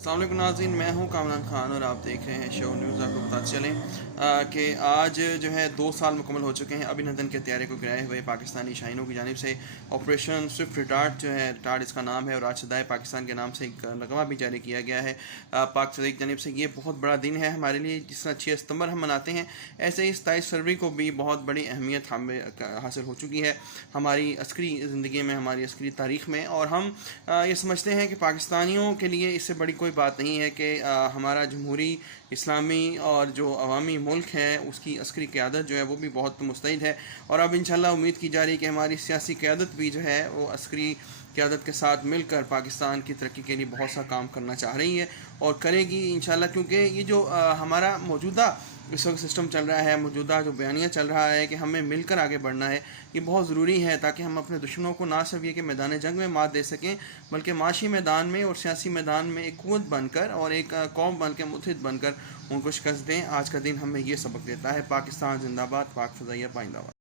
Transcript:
अस्सलाम वालेकुम नाज़रीन, मैं हूं कामरान खान और आप देख रहे हैं शो न्यूज़। आपको बताते चलें कि आज जो है 2 साल मुकम्मल हो चुके हैं अभिनंदन के तैयारे को गिराए हुए पाकिस्तानी शाहीनों की जानिब से। ऑपरेशन स्विफ्ट रिटार्ट जो है, रिटार्ट इसका नाम है, और आज सदाए पाकिस्तान के नाम से एक लगवा भी जारी किया गया है पाक सदी की जानिब से। ये बहुत बड़ा दिन है हमारे लिए। जिस तरह 6 सितंबर हम मनाते हैं, ऐसे ही 27 फरवरी को भी बहुत बड़ी अहमियत हमें हासिल हो चुकी है हमारी अस्करी ज़िंदगी में, हमारी अस्करी तारीख़ में। और हम ये समझते हैं कि पाकिस्तानियों के लिए इससे बड़ी कोई बात नहीं है कि हमारा जमहूरी इस्लामी और जो अवामी मुल्क है उसकी अस्करी क़यादत जो है वो भी बहुत मुस्तैद है। और अब इंशाल्लाह उम्मीद की जा रही है कि हमारी सियासी क़यादत भी जो है वो अस्करी क़यादत के साथ मिलकर पाकिस्तान की तरक्की के लिए बहुत सा काम करना चाह रही है और करेगी इंशाल्लाह। क्योंकि ये जो हमारा मौजूदा इस वक्त सिस्टम चल रहा है, मौजूदा जो बयानिया चल रहा है कि हमें मिलकर आगे बढ़ना है, ये बहुत ज़रूरी है ताकि हम अपने दुश्मनों को ना सिर्फ ये कि मैदान जंग में मात दे सकें, बल्कि माशी मैदान में और सियासी मैदान में एक क़ुव्वत बनकर और एक कौम बन के मुत्तहिद बनकर उनको शिकस्त दें। आज का दिन हमें ये सबक देता है। पाकिस्तान जिंदाबाद, पाक फ़ज़ाइया पाइंदाबाद।